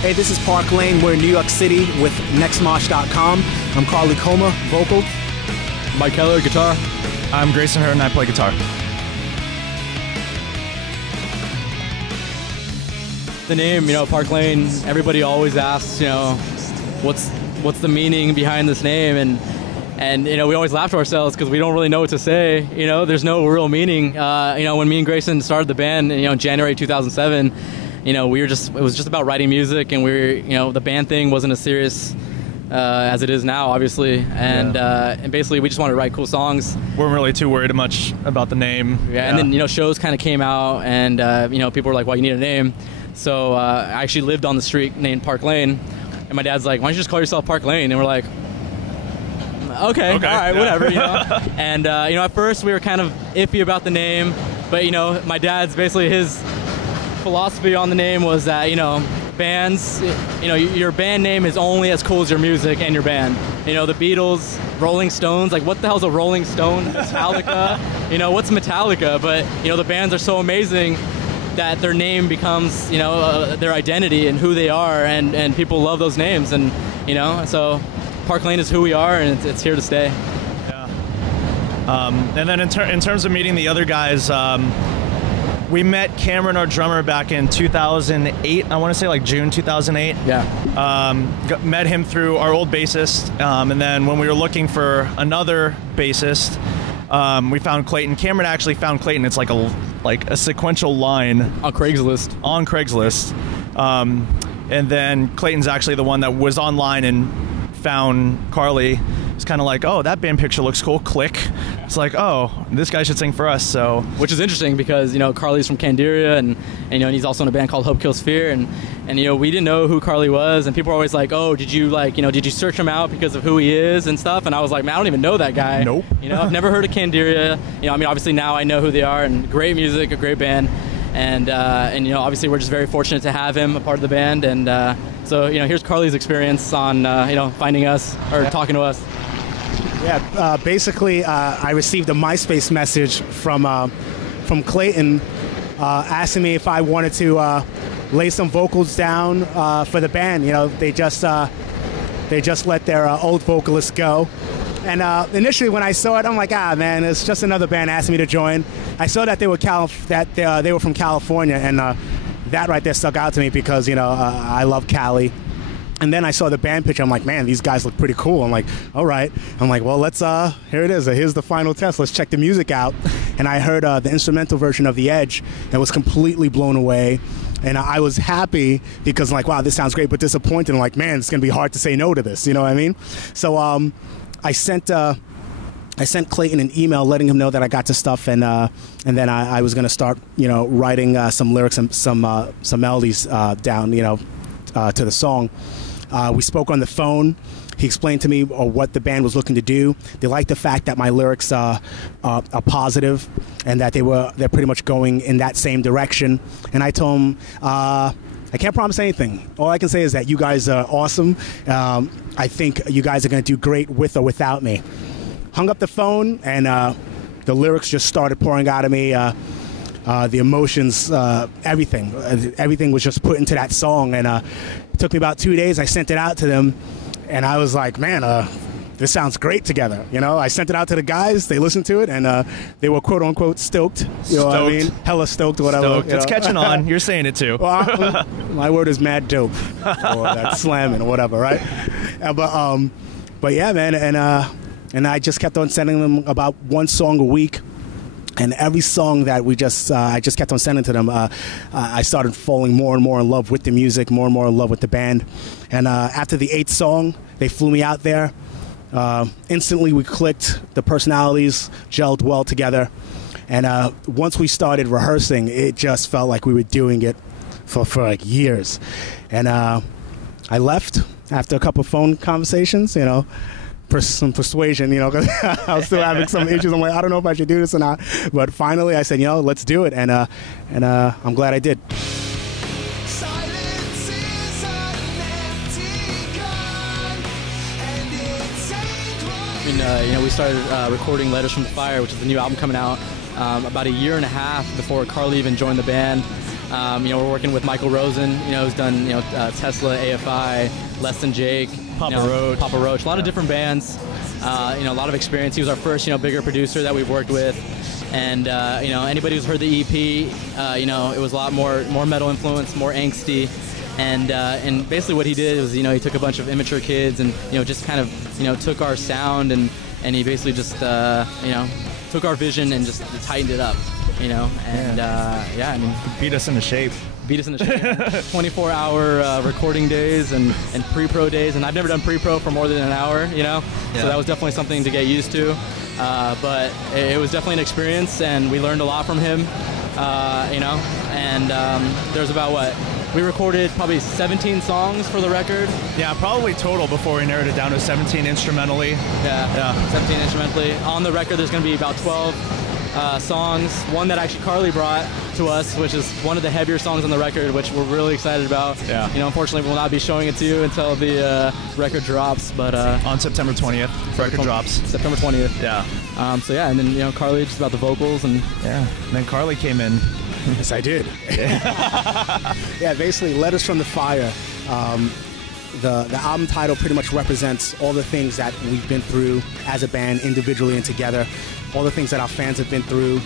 Hey, this is Park Lane. We're in New York City with nextmosh.com. I'm Carley Coma, vocal. Mike Keller, guitar. I'm Grayson Hurd and I play guitar. The name, Park Lane, everybody always asks, what's the meaning behind this name? And we always laugh to ourselves because we don't really know what to say. There's no real meaning. When me and Grayson started the band, in January 2007, it was just about writing music, and the band thing wasn't as serious as it is now, obviously. And basically we just wanted to write cool songs. Weren't really too worried much about the name. And then, shows kind of came out, and, people were like, well, you need a name. So I actually lived on the street named Park Lane, and my dad's like, why don't you just call yourself Park Lane? And we're like, okay, all right, whatever, And, at first we were kind of iffy about the name, but, my dad's basically, his philosophy on the name was that, bands, your band name is only as cool as your music and your band. The Beatles, Rolling Stones, like what the hell's a Rolling Stone? Metallica, what's Metallica? But, the bands are so amazing that their name becomes, their identity and who they are, and people love those names, and, so Park Lane is who we are, and it's here to stay. Yeah. And then in terms of meeting the other guys, we met Cameron, our drummer, back in 2008. I want to say like June 2008. Yeah. Met him through our old bassist, and then when we were looking for another bassist, we found Clayton. Cameron actually found Clayton. It's like a sequential line on Craigslist. And then Clayton's actually the one that was online and found Carley. It's kind of like, oh, that band picture looks cool. Click. It's like, oh, this guy should sing for us. So, which is interesting because Carley's from Candiria, and he's also in a band called Hope Kills Fear, and we didn't know who Carley was, and people were always like, oh, did you search him out because of who he is and stuff? And I was like, man, I don't even know that guy. Nope. I've never heard of Candiria. Obviously now I know who they are, and great music, a great band, and obviously we're just very fortunate to have him a part of the band, and so here's Carley's experience on finding us or talking to us. Yeah, basically, I received a MySpace message from Clayton asking me if I wanted to lay some vocals down for the band. They just let their old vocalist go. And initially, when I saw it, I'm like, man, it's just another band asking me to join. I saw that they were they were from California, and that right there stuck out to me because I love Cali. And then I saw the band picture. I'm like, man, these guys look pretty cool. I'm like, all right. I'm like, well, let's, here it is. Here's the final test. Let's check the music out. And I heard the instrumental version of The Edge and was completely blown away. And I was happy because I'm like, wow, this sounds great, but disappointed. I'm like, man, it's going to be hard to say no to this. You know what I mean? So I sent Clayton an email letting him know that I got to stuff, and then I was going to start, writing some lyrics and some melodies down, to the song. We spoke on the phone. He explained to me what the band was looking to do. They liked the fact that my lyrics are positive and that they're pretty much going in that same direction. And I told him, I can't promise anything. All I can say is that you guys are awesome. I think you guys are going to do great with or without me. Hung up the phone, and the lyrics just started pouring out of me. The emotions, everything was just put into that song, and it took me about 2 days. I sent it out to them, and I was like, man, this sounds great together. I sent it out to the guys. They listened to it, and they were quote unquote stoked. What I mean? Hella stoked, whatever. Stoked. It's catching on. You're saying it too. Well, my word is mad dope, or that's slamming, or whatever, right? But yeah, man, and I just kept on sending them about one song a week. And every song that I just kept on sending to them, I started falling more and more in love with the music, more and more in love with the band. And after the 8th song, they flew me out there. Instantly, we clicked. The personalities gelled well together. And once we started rehearsing, it just felt like we were doing it for like years. And I left after a couple of phone conversations, some persuasion, because I was still having some issues. I'm like, I don't know if I should do this or not. But finally, I said, let's do it, and I'm glad I did. We started recording Letters from the Fire, which is the new album coming out about a year and a half before Carley even joined the band. We're working with Michael Rosen, who's done Tesla, AFI, Less Than Jake, Papa Roach, a lot of different bands. A lot of experience. He was our first bigger producer that we've worked with. And anybody who's heard the EP, it was a lot more metal influence, more angsty. And basically what he did was, he took a bunch of immature kids and, just kind of, took our sound and he basically just, took our vision and just tightened it up, beat us into shape. 24-hour recording days and pre-pro days. And I've never done pre-pro for more than an hour, So that was definitely something to get used to. But it was definitely an experience and we learned a lot from him, there's about we recorded probably 17 songs for the record. Yeah, probably total before we narrowed it down to 17 instrumentally. Yeah. 17 instrumentally. On the record, there's going to be about 12 songs. One that actually Carley brought to us, which is one of the heavier songs on the record, which we're really excited about. Yeah. Unfortunately, we'll not be showing it to you until the record drops. But on September 20th, record drops. September 20th. Yeah. And then Carley just about the vocals and and then Carley came in. Yes, I did. Yeah, basically, Letters from the Fire. The album title pretty much represents all the things that we've been through as a band, individually and together, all the things that our fans have been through,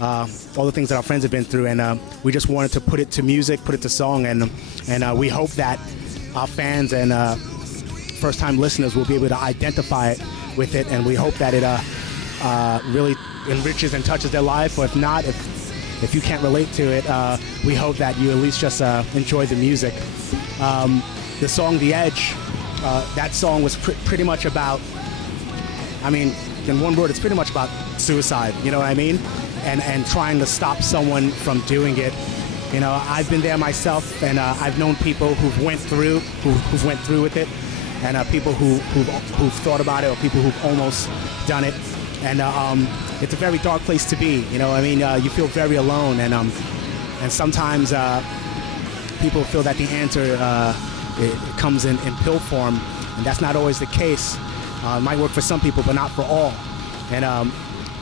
all the things that our friends have been through, and we just wanted to put it to music, put it to song, and we hope that our fans and first-time listeners will be able to identify it with it, and we hope that it really enriches and touches their life, or if not, if you can't relate to it, we hope that you at least just enjoy the music. The song The Edge, that song was pretty much about, in one word, it's pretty much about suicide, you know what I mean? And trying to stop someone from doing it. I've been there myself, and I've known people who've went through with it, and people who've thought about it, or people who've almost done it. And it's a very dark place to be, you feel very alone, and sometimes people feel that the answer it comes in pill form, and that's not always the case. It might work for some people, but not for all. And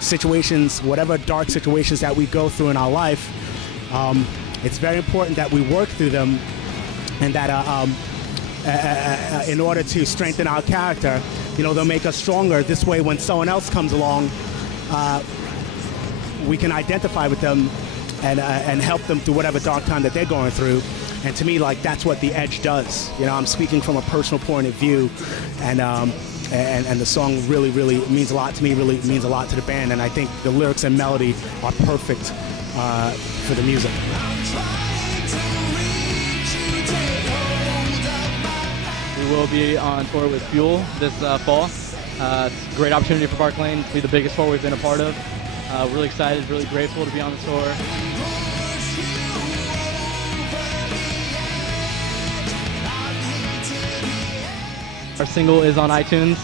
situations, whatever dark situations that we go through in our life, it's very important that we work through them, and that in order to strengthen our character, they'll make us stronger. This way, when someone else comes along, we can identify with them and help them through whatever dark time that they're going through. And to me, that's what The Edge does. I'm speaking from a personal point of view, and the song really, really means a lot to me, really means a lot to the band, and I think the lyrics and melody are perfect for the music. We will be on tour with Fuel this fall. It's a great opportunity for Park Lane to be the biggest tour we've been a part of. Really excited, really grateful to be on the tour. Our single is on iTunes,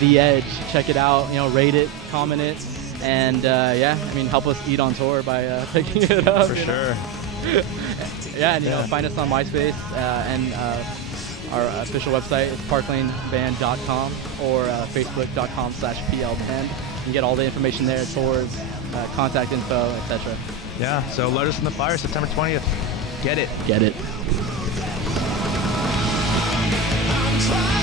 The Edge. Check it out, rate it, comment it, and help us eat on tour by picking it up. For sure. Find us on MySpace and our official website is parklaneband.com or facebook.com/PL10. You can get all the information there, tours, contact info, etc. Yeah, so Letters from the Fire, September 20th. Get it. Get it. I'm trying